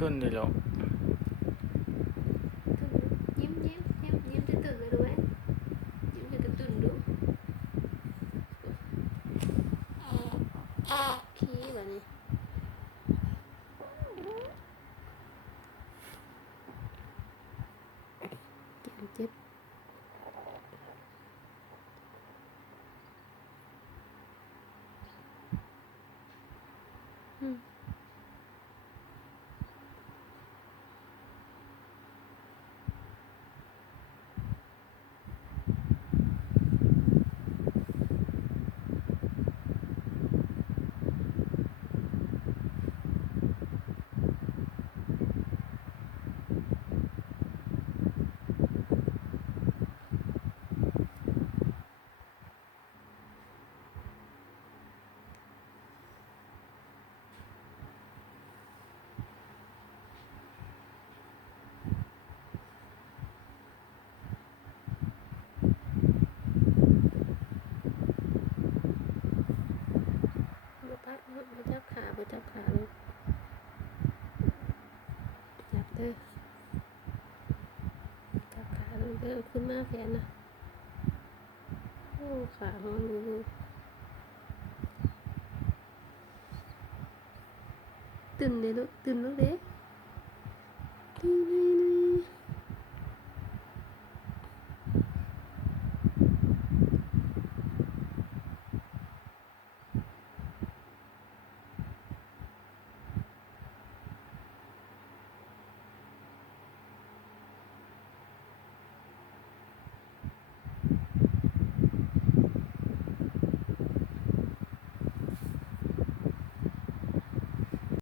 ต้นเลยหรอกยิ้มยิ้มยิ้มยิ้มตื่นเลยดูไหมยิ้มตื่นดูขี้แบบนี้เจ็บมาพัดมาจับขามาจับขาเลยจับเด้อจับขาเลยเด้อขึ้นมาแขนนะโอ้ขาหอนมือตื่นเลยลูกตื่นลูกเด็ก